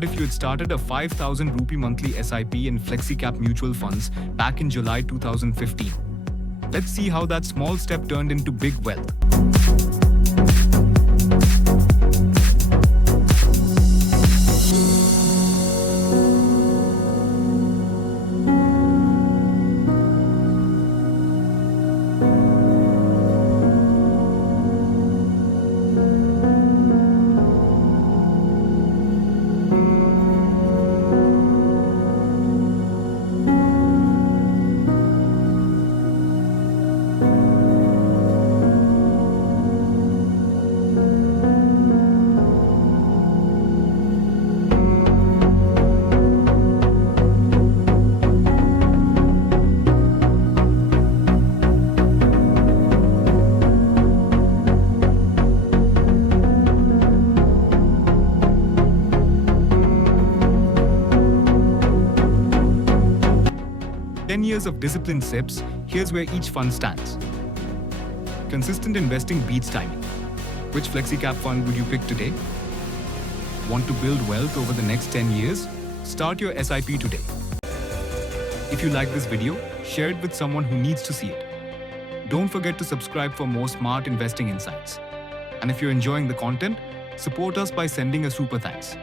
What if you had started a 5,000 rupee monthly SIP in Flexi Cap mutual funds back in July 2015? Let's see how that small step turned into big wealth. "10 years of disciplined SIPs, here's where each fund stands." Consistent investing beats timing. Which FlexiCap fund would you pick today? Want to build wealth over the next 10 years? Start your SIP today. If you like this video, share it with someone who needs to see it. Don't forget to subscribe for more smart investing insights. And if you're enjoying the content, support us by sending a super thanks.